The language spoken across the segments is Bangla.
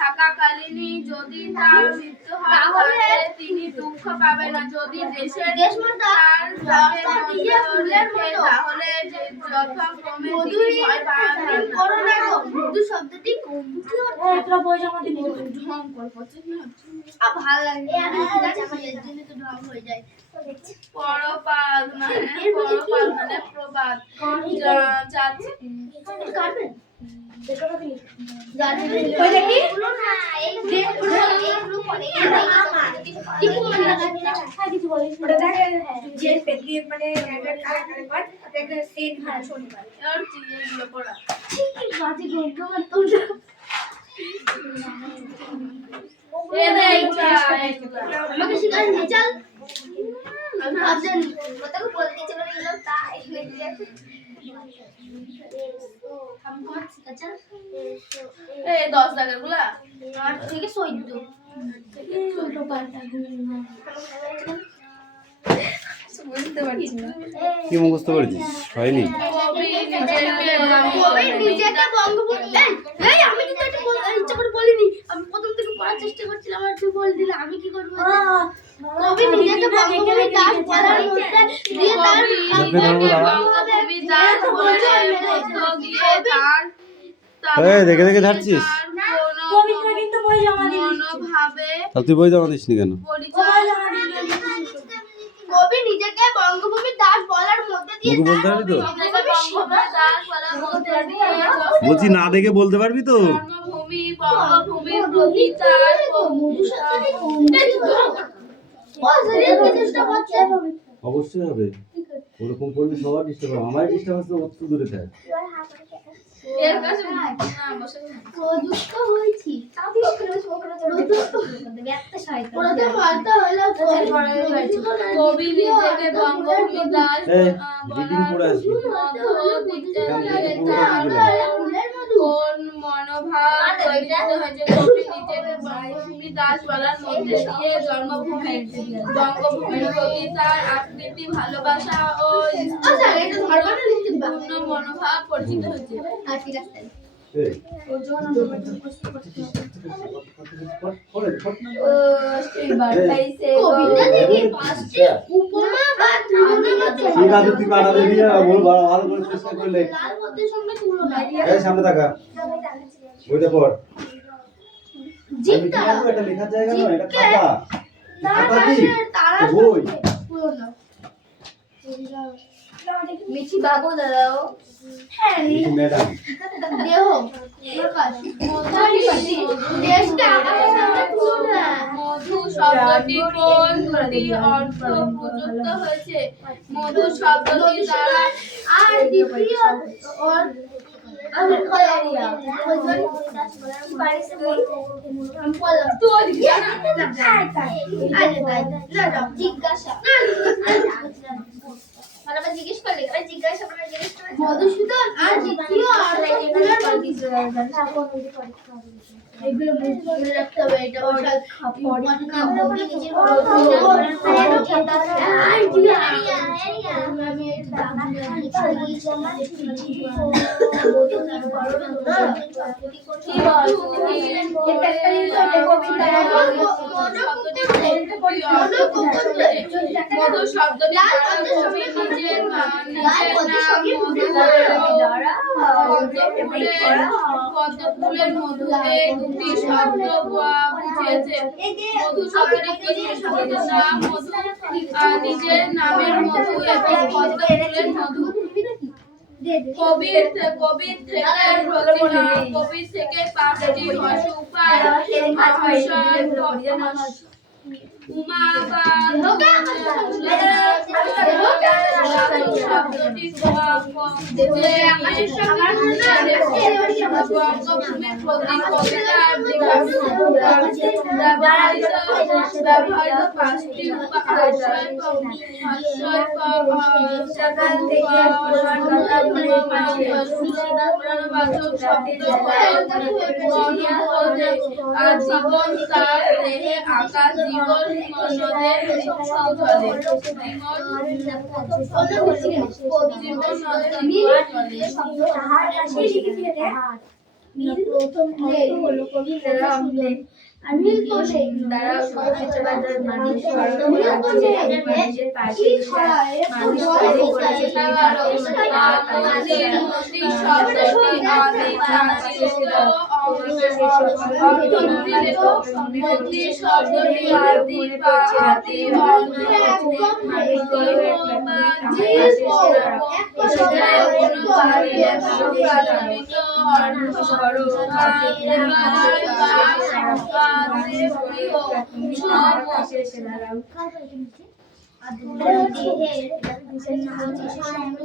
থাকাকালীনই যদি তার মৃত্যু হয় তাহলে তিনি দুঃখ পাবে না। যদি দেশের তার তাহলে যথাক্রমে তিনি ভয় পাবেন না। মধু শব্দটি ভালো লাগে তো ঢং হয়ে যায়। পরপাদ মানে প্রবাদ। আমাকে শিখাই চল আমি ভাবছেন ওটাকে বলতে চলে গেলাম তাই এই 10 টাকাগুলা 8 থেকে 14 ছোট পাল্টা বুঝতে পারছি না কি মুখস্থ করেছিস হয়নি কবি নিজেকে বঙ্গবন্ধু এই আমি কিন্তু এটা ইচ্ছা করে বলিনি আমি প্রথম থেকে পড়ার চেষ্টা করছিলাম আর তুই বল দিলে আমি কি করব কবি নিজেকে বঙ্গবন্ধু দাস বলার মধ্যে দিয়ে তার বঙ্গবন্ধু দাস বলে দিয়ে তার এই দেখে দেখে ধারছিস কবিতা কিন্তু বই জমা দিবি মনোভাবে তা তুই বই জমা দিসনি কেন কবি নিজেকে বঙ্গভূমি দাস বলার মধ্যে দিয়ে মুখে বলতে পারবি তো বঙ্গভূমি দাস বলার মধ্যে দিয়ে বলছি না দেখে বলতে পারবি তো জন্মভূমি বঙ্গভূমি প্রতি তার অবশ্যই হবে ওরকম করলে সবার ডিস্টার্ব হবে আমার ডিস্টার্ব হচ্ছে অত দূরে থাকে এর কাছে না বসে প্রযুক্ত হইছি কবি নিজেকে বঙ্গভূমি দাস রিডিং পড়ে আসবি কোন মনোভাব তৈরি হয়েছে কবি নিজেকে বঙ্গভূমি দাস বলার মধ্যে দিয়ে জন্মভূমি বঙ্গভূমির প্রতি তার আকৃতি ভালোবাসা ও পূর্ণ মনোভাব পরিচিত হয়েছে। সামনে থাকা বইটা পড় এটা লেখার জায়গা নয় এটা খাতা বই মিঠি বাবু দাদাও হ্যাঁ ম্যাডাম দেহ মধু শব্দটি কোন দুটি অর্থ প্রযুক্ত হয়েছে মধু শব্দটি দ্বারা আর দ্বিতীয় জিজ্ঞাসা জিজ্ঞেস করলে জিজ্ঞাসা করে মধুসূদন আর দ্বিতীয় এগুলো মনে রাখতে হবে এটা মধু শব্দটি নিজের পদ্মফুলের মধু এই দুটি শব্দ বুঝিয়েছে মধু শব্দটি নাম মধু নিজের নামের মধু এবং পদ্মফুলের মধু কবির থেকে পাঁচটি উপায় উমা শব্দটি ব্যবহৃত পাঁচটি জীবন তার দেহে আকাশ জীবন নদের স্থলে জীবন প্রথম হলো কবিতার আমি তো সেই দ্বারা সহজে মানুষ মানুষের পাশে মানুষ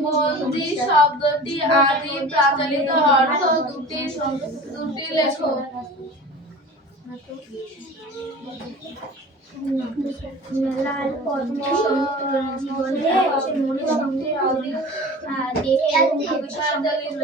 মন্দির শব্দটি আদি প্রচলিত অর্থ দুটি লেখো। লাল পদ্ম জীবনে মনে সঙ্গে দেহে মন্দির শব্দটি আদি প্রচলিত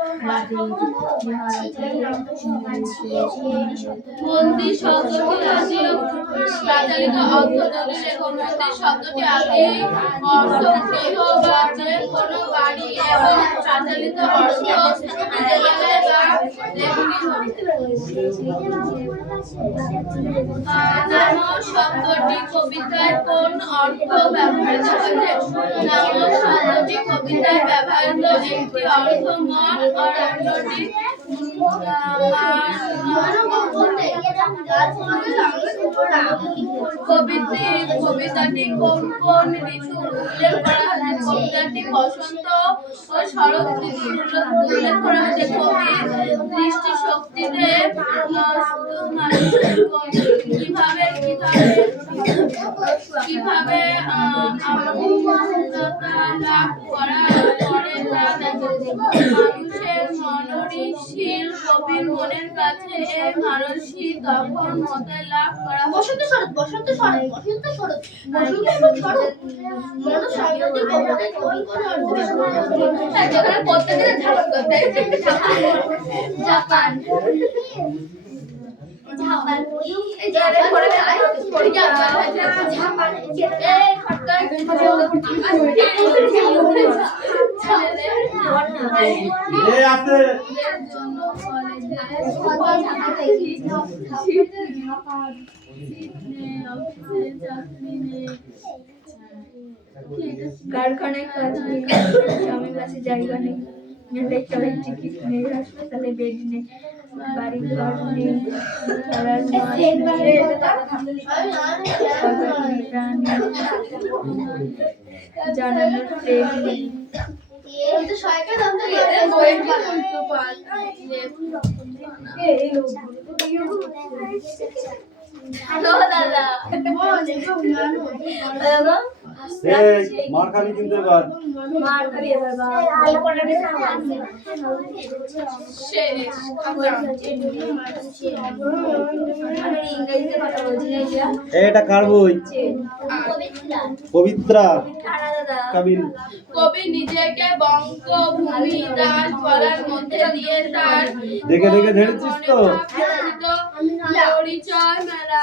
অর্থ দুটি লেখো। মন্দির শব্দটি আদি অর্থ গৃহ বা যে কোনো বাড়ি এবং প্রচলিত অর্থ বিদ্যালয় বা নাম শব্দটি কবিতায় কোন অর্থ ব্যবহৃত হয়েছে? নাম শব্দটি কবিতায় ব্যবহৃত একটি অর্থ মন আর অন্যটি কবিতাটি কোন কোন ঋতুর উল্লেখ করা হয়েছে? কবিতাটি বসন্ত ও শরৎ ঋতুর উল্লেখ করা হয়েছে। কবির দৃষ্টিশক্তিতে কিভাবে কিভাবে লাভ করার পরে মানুষের মনঋষির কবির মনের কাছে এই মানসী তখন মতে লাভ করা। বসন্ত শরৎ বসন্ত শরৎ বসন্ত শরৎ বসন্ত এবং শরৎ মন শব্দটি কবিতায় কোন কোন অর্থ যেখানে প্রত্যেকদিন ঝাপন করতে জাপান জাপান এই জায়গায় পড়ে পড়ে জাপান জাপান এই খটকায় এই আছে কারখানায় কাজ নেই, স্বামী কাছে জায়গা নেই, লেকচারের টিকিট নেই, হাসপাতালে বেড নেই, বাড়ি ঘর নেই, খেলার মাঠ নেই, জানানোর ট্রেন নেই। গোপাল এই মার খাবি কিন্তু এবার। শেষ এটা কার বই? পবিত্রা কাবিন। কবি নিজেকে বঙ্গভূমি দাস বলার মধ্যে দিয়ে তার দেখে দেখে ধরেছিস তো? পরিচয় মেলা।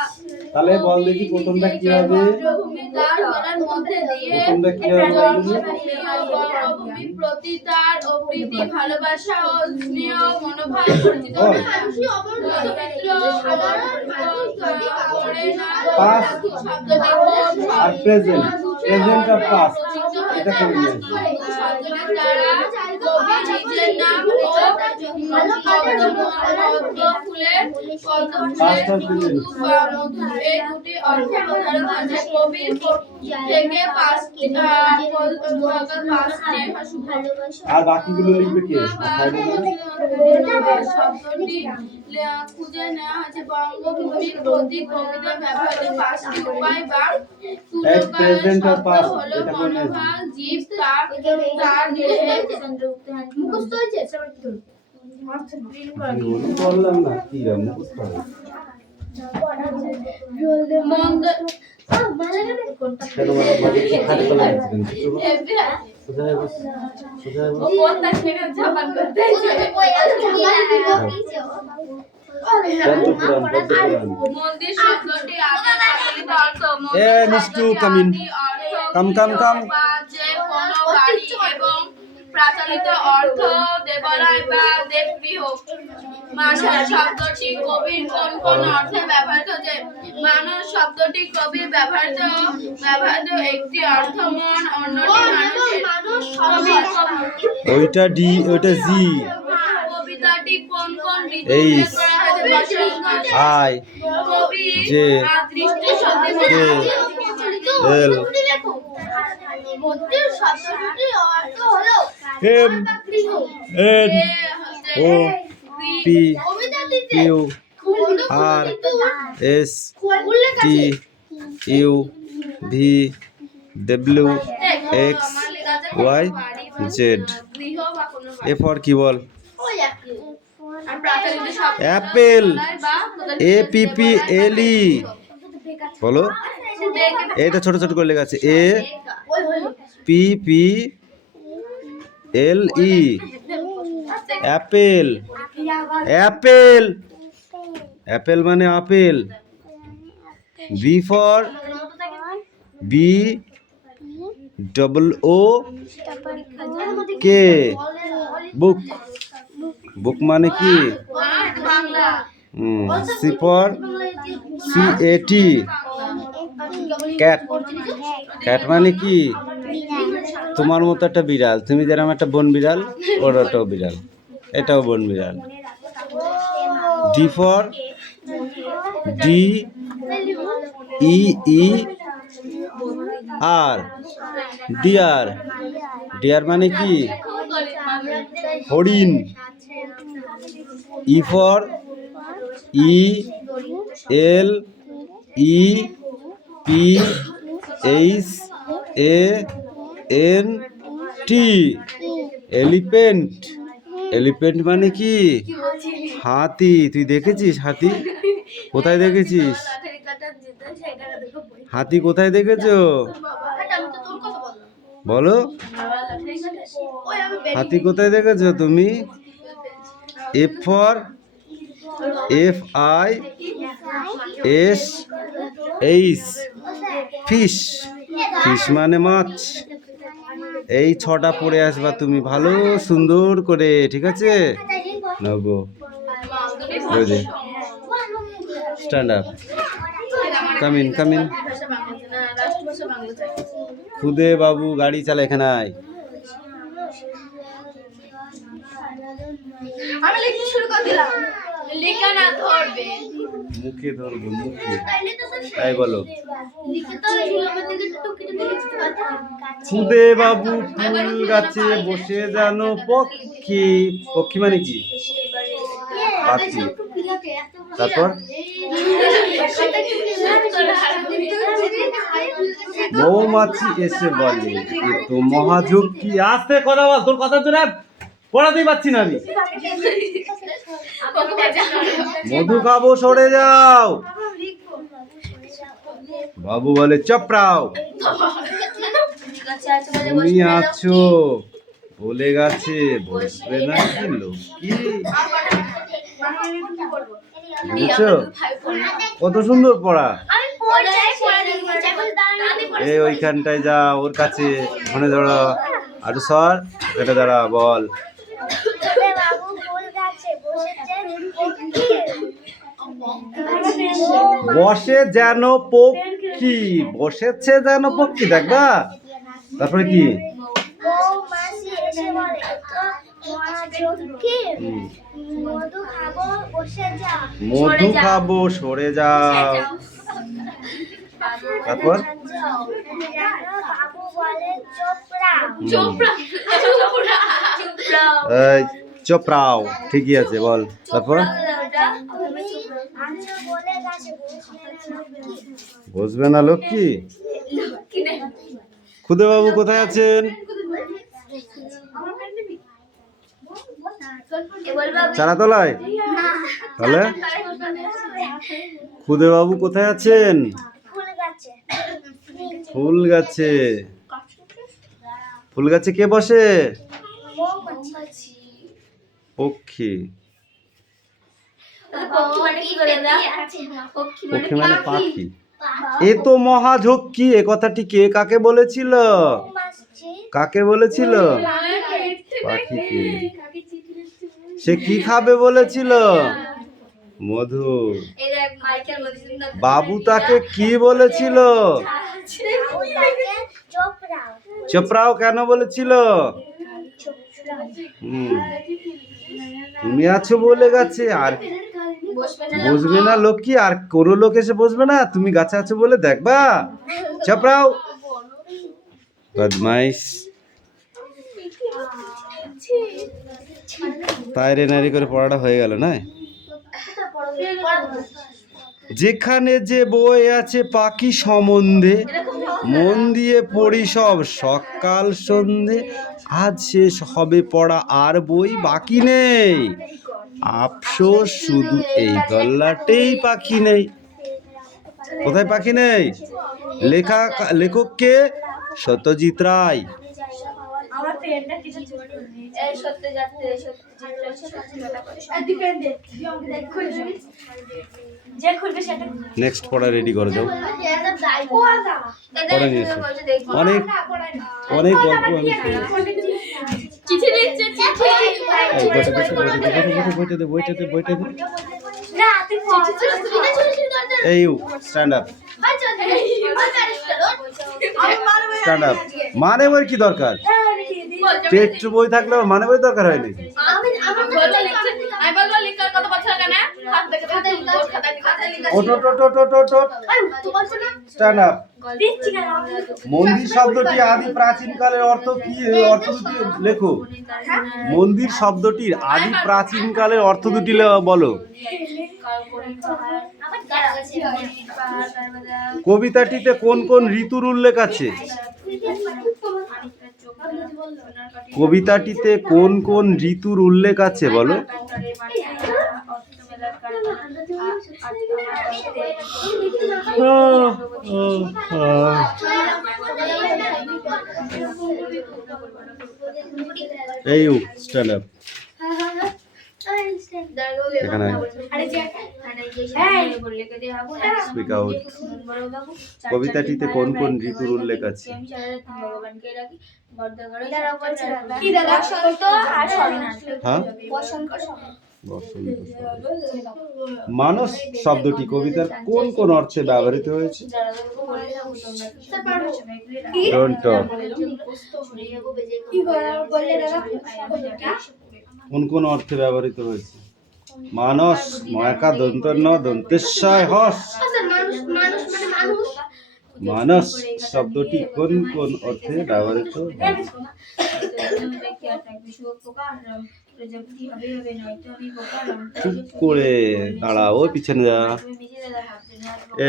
তাহলে বল দেখি প্রথমটা কি হবে? বঙ্গভূমি দাস বলার মধ্যে দিয়ে প্রথমটা কি হবে বল দেখি? বঙ্গভূমির প্রতি তার অপ্রীতি ভালোবাসা ও স্নেহ মনোভাব পরিচিত বল। Past আর প্রেজেন্ট, প্রেজেন্ট আর পাস্ট, এটা করে নিয়ে আসবি। Past আর present। আর বাকিগুলো লিখবে কে? সাইডে লিখবে। শব্দটি খুঁজে নেওয়া হয়েছে বঙ্গভূমির প্রতি কবিতা ব্যবহৃত পাঁচটি উপায় বা present আর past, হলো এটা করে নিয়ে আসবি। মনোভাব জীব তার দেহে মুখস্থ হয়েছে বললাম না কি রে মুখস্থ হবে। মন্দ কেন মাঝে খাট কলা দিচ্ছেন সোজা বস, সোজা বস। কোনটা ছেড়ে জাপান করতে মন্দির শব্দটি আগে প্রচলিত অর্থ এ মিষ্টু কামিন কাম কাম কাম। যে কোনো বাড়ি এবং প্রচলিত অর্থ দেবালয় বা দেবগৃহ। মানব শব্দটি কবির কোন কোন অর্থে ব্যবহৃত হয়েছে? মানব শব্দটি কবির ব্যবহৃত একটি অর্থ মন, অন্যটি মানুষের। ওইটা ডি, ওইটা জি। কবিতাটি কোন কোন এই ঋতুতে করা হয়েছে? আই কবি যে দৃষ্টি শব্দটি কে এল মন্দির শব্দটির অর্থ হলো M N O P Q R S T U V W X Y Z. A for কি বল? Apple, A P P L E বলো। এটা ছোট ছোট করে লেখা আছে, A P P L E apple. Apple, apple মানে আপেল। B for B double O K book. Book মানে কি? C for C A T cat. Cat মানে কি? তোমার মতো একটা বিড়াল, তুমি যেরকম একটা বন বিড়াল, ওটাও বিড়াল, এটাও বন বিড়াল। D for D E E R deer. Deer মানে কি? হরিণ। E for E L E P H A N T elephant. Elephant মানে কি? হাতি। তুই দেখেছিস হাতি? কোথায় দেখেছিস হাতি? কোথায় দেখেছো বলো? হাতি কোথায় দেখেছো তুমি? F for F I S H fish. Fish মানে মাছ। এই 6টা পড়ে আসবা তুমি ভালো সুন্দর করে, ঠিক আছে? নগো stand up, come in come in. খুদে বাবু গাড়ি চালা, এখানে আয়। আমি লিখতে শুরু করে দিলাম। লিখে না ধরবে। মুখে ধরবো, মুখে। তাই বলো। খুদে বাবু ফুল গাছে বসে যেন পক্ষী। পক্ষী মানে কি? পাখি। তারপর মৌমাছি এসে বলে এ তো মহাঝক্কি। আস্তে কথা বল, তোর কথা তো পড়াতেই পারছি না আমি। মধু খাবো, সরে যাও। বাবু বলে চপড়াও। তুমি আছো বলে গেছে, বসবে না কি লক্ষ্মী। বুঝছো কত সুন্দর পড়া। এই ওইখানটায় যা, ওর কাছে ওখানে দাঁড়া। আরো সর, এটা দাঁড়া, বল। বসে যেন পক্ষী, বসেছে যেন পক্ষী, দেখবা। তারপরে কি? মধু খাবো, সরে যাও। তারপর এই চপড়াও, ঠিকই আছে, বল। তারপর বসবে না লক্ষ্মী। খুদে বাবু কোথায় আছেন? চারাতলায়। তাহলে খুদে বাবু কোথায় আছেন? ফুল গাছে। ফুল গাছে কে বসে? পক্ষী। পক্ষী মানে পাখি। এ তো মহাঝক্কি, এ কথাটি কে কাকে বলেছিল? কাকে বলেছিল? পাখিকে। সে কি খাবে বলেছিল? মধু। বাবু তাকে কি বলেছিল? চপড়াও কেন বলেছিল? তুমি আছো বলে গাছে, আর বসবে না লক্ষ্মী। আর কোনো লোক এসে বসবে না, তুমি গাছে আছো বলে দেখবা। চপড়াও, বদমাইশ। তাই রে নারী করে পড়াটা হয়ে গেল না। যেখানে যে বই আছে পাখি সম্বন্ধে, মন দিয়ে পড়ি সব সকাল সন্ধে। আজ শেষ হবে পড়া, আর বই বাকি নেই। আফসোস শুধু এই গল্লাটেই পাখি নেই। কোথায় পাখি নেই? লেখক কে? সত্যজিৎ রায়। নেক্সট পড়া রেডি করে যাও। পড়ে নিয়েছে অনেক অনেক গল্প আমি বইটাতে এই স্ট্যান্ড আপ স্ট্যান্ড আপ। মানে বই কি দরকার? টেস্ট বই থাকলে মানে বই দরকার হয় নাকি? Stand up. মন্দির শব্দটি আদি প্রাচীনকালের অর্থ কি? অর্থ দুটি লেখো। মন্দির শব্দটির আদি প্রাচীনকালের অর্থ দুটি বলো। কবিতাটিতে কোন কোন ঋতুর উল্লেখ আছে? কবিতাটিতে কোন কোন ঋতুর উল্লেখ আছে বলো। এই স্ট্যান্ড আপ। এখানে স্পিক আউট। কবিতাটিতে কোন কোন ঋতুর উল্লেখ আছে? হ্যাঁ, মানস শব্দটি কবিতার কোন কোন অর্থে ব্যবহৃত হয়েছে? কোন কোন অর্থে ব্যবহৃত হয়েছে? মানস ময়কা দন্তন্য দন্তেশ্বয় হস। স্যার মানুষ মানুষ মানে মানুষ। মানস শব্দটি কোন কোন অর্থে ব্যবহৃত হয়? চুপ করে দাঁড়াও, পিছনে যা।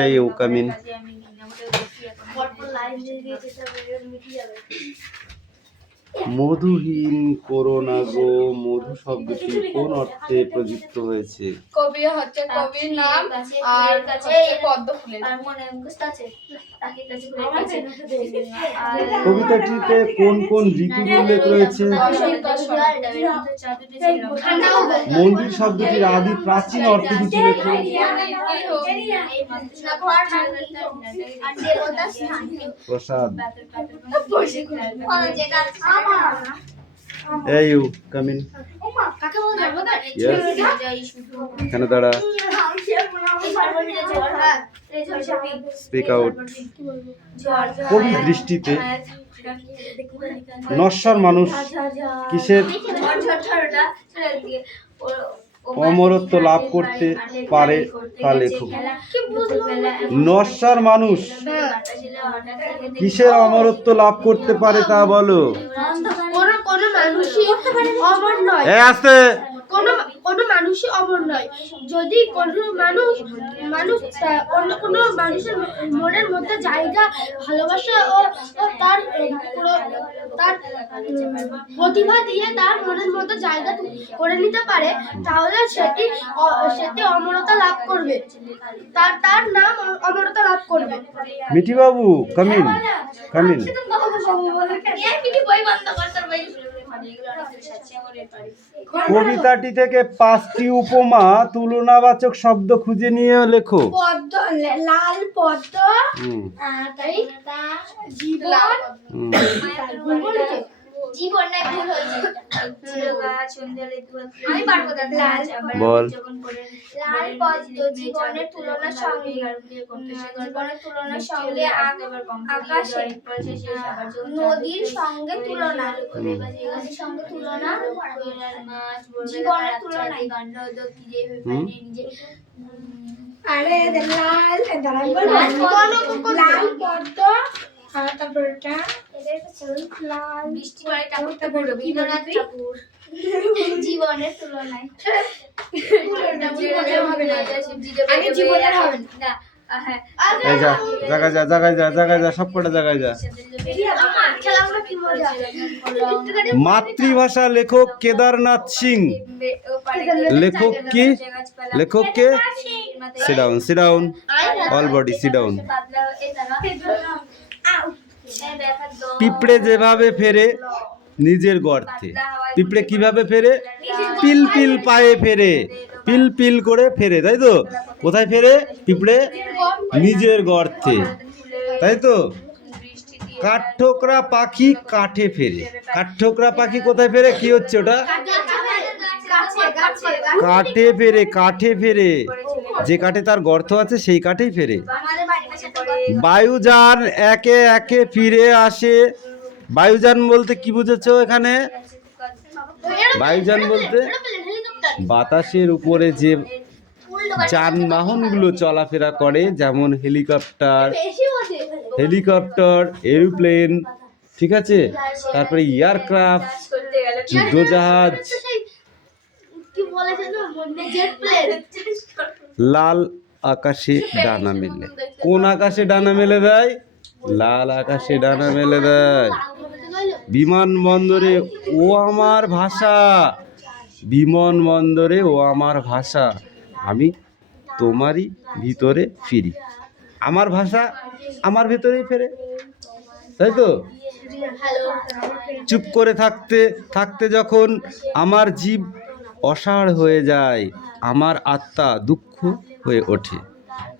এই ও কামিন। মধুহীন করোনা গো, মধু শব্দটি কোন অর্থে প্রযুক্ত হয়েছে? কবি হচ্ছে কবির নাম আর হচ্ছে পদ্ম ফুলের। কবিতাটিতে কোন কোন ঋতুর উল্লেখ রয়েছে? মন্দির শব্দটির আদি প্রাচীন অর্থ দুটি লেখো। প্রসাদ। এই ইউ কাম ইন। কাকে বলতে হবে না? এখানে দাঁড়া। Speak out. কবির দৃষ্টিতে নশ্বর মানুষ কিসের অমরত্ব লাভ করতে পারে তা লেখো। নশ্বর মানুষ কিসের অমরত্ব লাভ করতে পারে তা বলো। কোনো মানুষই অমর নয়। আস্তে। কোনো মানুষই অমর নয়। যদি কোনো মানুষ অন্য কোনো মানুষের মনের মধ্যে জায়গা, ভালোবাসা ও তার প্রতিভা দিয়ে তার মনের মধ্যে জায়গা করে নিতে পারে, তাহলে সেটি অমরতা লাভ করবে। তার নাম অমরতা লাভ করবে। মিঠি বাবু কামিন কামিন। কবিতাটি থেকে 5টি উপমা তুলনাবাচক শব্দ খুঁজে নিয়ে লেখো। পদ্ম, লাল পদ্ম, জীবন, আমি পারবো না। বল। লাল পদ্ম জীবনের তুলনার সঙ্গে আকাশে, নদীর সঙ্গে তুলনা, জীবনের তুলনায়। আরে লাল পদ্ম, তারপরটা লাল জীবনের তুলনায়। জীবনের হবে না। জায়গায় যা সব কটা জায়গায় যা। মাতৃভাষা লেখক কেদারনাথ সিং। লেখক কি? লেখক কে? Sit down all body sit down. পিঁপড়ে যেভাবে ফেরে নিজের গর্তে, পিঁপড়ে কিভাবে ফেরে? পিল পিল পায়ে ফেরে, পিল পিল করে ফেরে, তাই তো? কোথায় ফেরে পিঁপড়ে? নিজের গর্তে, তাই তো? কাঠঠোকরা পাখি কাঠে ফেরে। কাঠঠোকরা পাখি কোথায় ফেরে? কি হচ্ছে ওটা? কাঠে ফেরে, কাঠে ফেরে। যে কাঠে তার গর্ত আছে সেই কাঠেই ফেরে। বায়ুযান একে একে ফিরে আসে। বায়ুযান বলতে কি বুঝেছো এখানে? বায়ুযান বলতে বাতাসের উপরে যে যানবাহনগুলো চলাফেরা করে, যেমন হেলিকপ্টার, এরোপ্লেন, ঠিক আছে? তারপরে এয়ারক্রাফট, যুদ্ধজাহাজ। লাল আকাশে ডানা মেলে। কোন আকাশে ডানা মেলে দেয়? লাল আকাশে ডানা মেলে দেয়। বিমানবন্দরে ও আমার ভাষা, বিমানবন্দরে ও আমার ভাষা, আমি তোমারই ভিতরে ফিরি। আমার ভাষা আমার ভিতরেই ফেরে, তাই তো? চুপ করে থাকতে থাকতে যখন আমার জীব অসাড় হয়ে যায়, আমার আত্মা দুঃখ হয়ে ওঠে।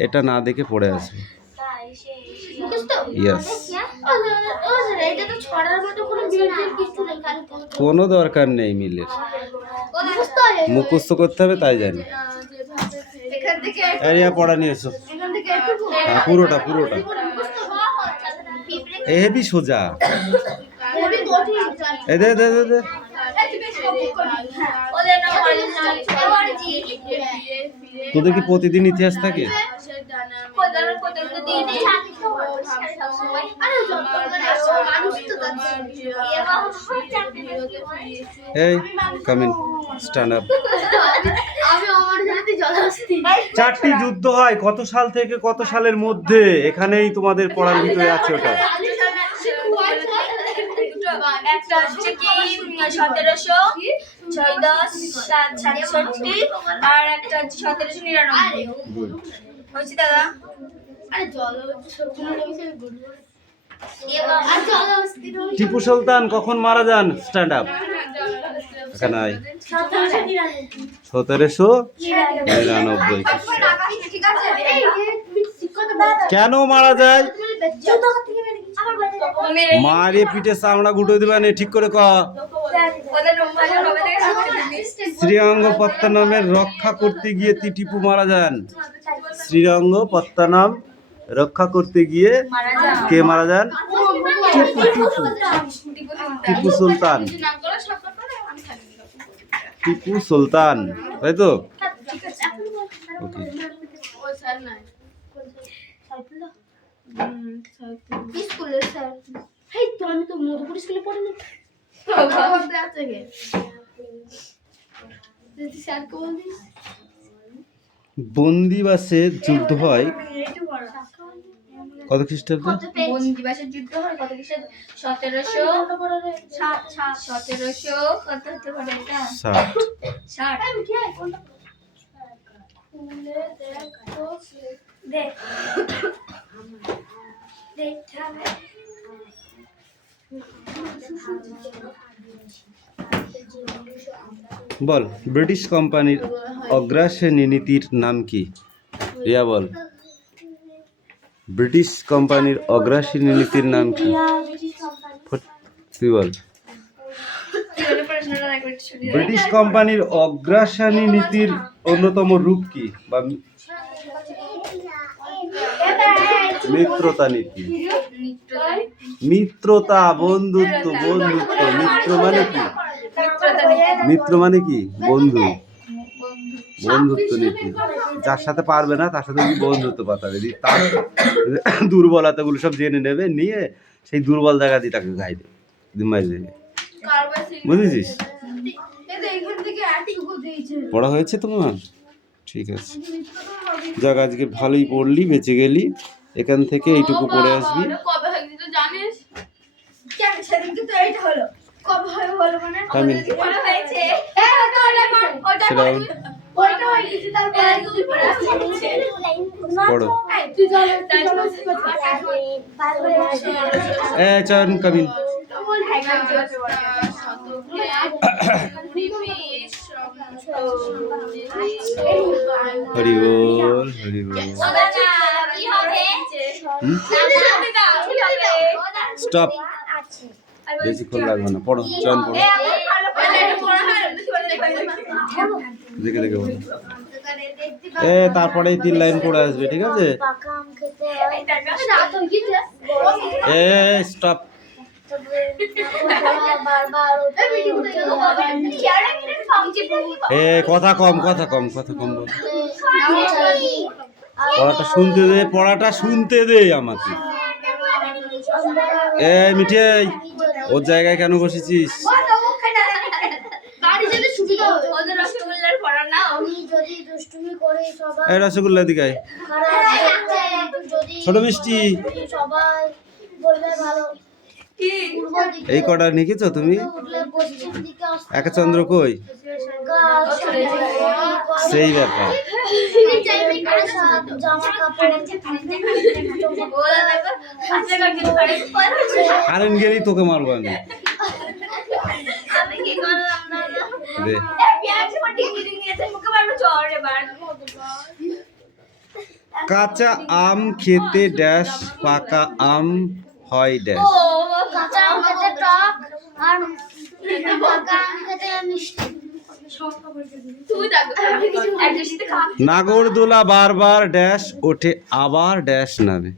এটা না দেখে পড়ে আসবে। ইয়েস। কোনো দরকার নেই মিলের, মুখস্থ করতে হবে তাই জানি। এরিয়া পড়া নিয়ে এসো। হ্যাঁ, পুরোটা এ হেবি সোজা। এ দে তোদের কি প্রতিদিন ইতিহাস থাকে? এই কামিন, স্ট্যান্ড আপ। চারটি যুদ্ধ হয় কত সাল থেকে কত সালের মধ্যে? এখানেই তোমাদের পড়ার ভিতরে আছে ওটা। একটা হচ্ছে কি 1767 আর একটা হচ্ছে 1799 হচ্ছে দাদা। টিপু সুলতান কখন মারা যান? Stand up. এখানে আয়। 1799। কেন মারা যায়? মারে পিঠে চামড়া গুঁটো দিবা নে, ঠিক করে ক। শ্রীরঙ্গপত্তনমের রক্ষা করতে গিয়ে টিপু মারা যান। শ্রীরঙ্গপত্তনম রক্ষা করতে গিয়ে কে মারা যান? টিপু সুলতান। টিপু সুলতান, তাই তো? ওকে। বন্দিবাসে যুদ্ধ হয় কত খ্রিস্টাব্দে? বন্দিবাসের যুদ্ধ হয় কত খ্রিস্টাব্দে? 1700 কত হতে পারে এটা? 60। দেখ বল, ব্রিটিশ কোম্পানির অগ্রাসনী নীতির নাম কি? রিয়া বল, ব্রিটিশ কোম্পানির অগ্রাসনী নীতির নাম কি? তুই বল। ব্রিটিশ কোম্পানির অগ্রাসনী নীতির অন্যতম রূপ কি? বা মিত্রতা নীতি। মিত্রতা, বন্ধুত্ব, বন্ধুত্ব। মিত্র মানে কি? মিত্র মানে কি? বন্ধু। বন্ধুত্ব নীতি। যার সাথে পারবে না তার সাথে বন্ধুত্ব পাতাবে, তার দুর্বলতাগুলো সব জেনে নেবে, নিয়ে সেই দুর্বল জায়গা দিয়ে তাকে গাই দেবে, বুঝেছিস? পড়া হয়েছে তোমার? ঠিক আছে, যাক আজকে ভালোই পড়লি, বেঁচে গেলি। এখান থেকে এইটুকু পড়ে আসবি। চয়ন কাবিন। হরি বল, হরি বল। স্টপ, বেশিক্ষণ লাগবে না, পড়ো, চয়ন পড়ো, দেখে দেখে বলো। তারপরে 3 লাইন পড়ে আসবে, ঠিক আছে? স্টপ। কথা কম, কথা কম, কথা কম বল। পড়াটা শুনতে দে, পড়াটা শুনতে দে আমাকে। মিঠাই, ওর জায়গায় কেন বসেছিস? রসগোল্লা দিকে ছোট মিষ্টি। এই কটা নিকেছ তুমি? একাচন্দ্র কই? সেই ব্যাপার। কারেন্ট গেলেই তোকে মারবো আমি। কাঁচা আম খেতে ড্যাশ, পাকা আম হয় ড্যাশ। কাঁচা আম খেতে টক আর পাকা আম খেতে মিষ্টি। নাগরদোলা বারবার ড্যাশ ওঠে, আবার ড্যাশ নামে।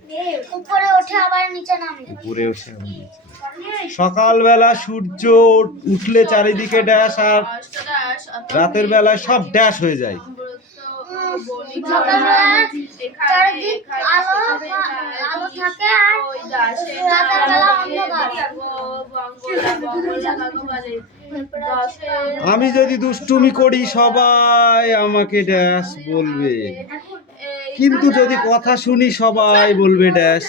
উপরে ওঠে আবার নিচে নামে। উপরে ওঠে আবার নিচে। সকালবেলা সূর্য উঠলে চারিদিকে ড্যাশ, আর রাতের বেলায় সব ড্যাশ হয়ে যায়। সকালবেলা চারিদিক আলো আলো থাকে আর রাতের বেলা অন্ধকার। আমি যদি দুষ্টুমি করি সবাই আমাকে ড্যাশ বলবে, কিন্তু যদি কথা শুনি সবাই বলবে ড্যাশ।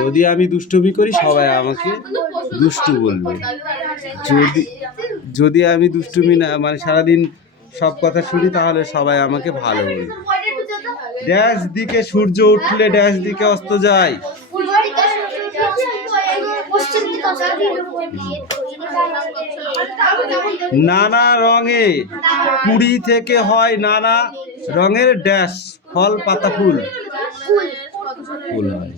যদি আমি দুষ্টুমি করি সবাই আমাকে দুষ্টু বলবে, যদি যদি আমি দুষ্টুমি না মানে সারাদিন সব কথা শুনি তাহলে সবাই আমাকে ভালো বলবে। ড্যাশ দিকে সূর্য উঠলে ড্যাশ দিকে অস্ত যায়। নানা রঙে কুড়ি থেকে হয় নানা রঙের ড্যাশ ফল পাতা ফুল। ফুল হয়।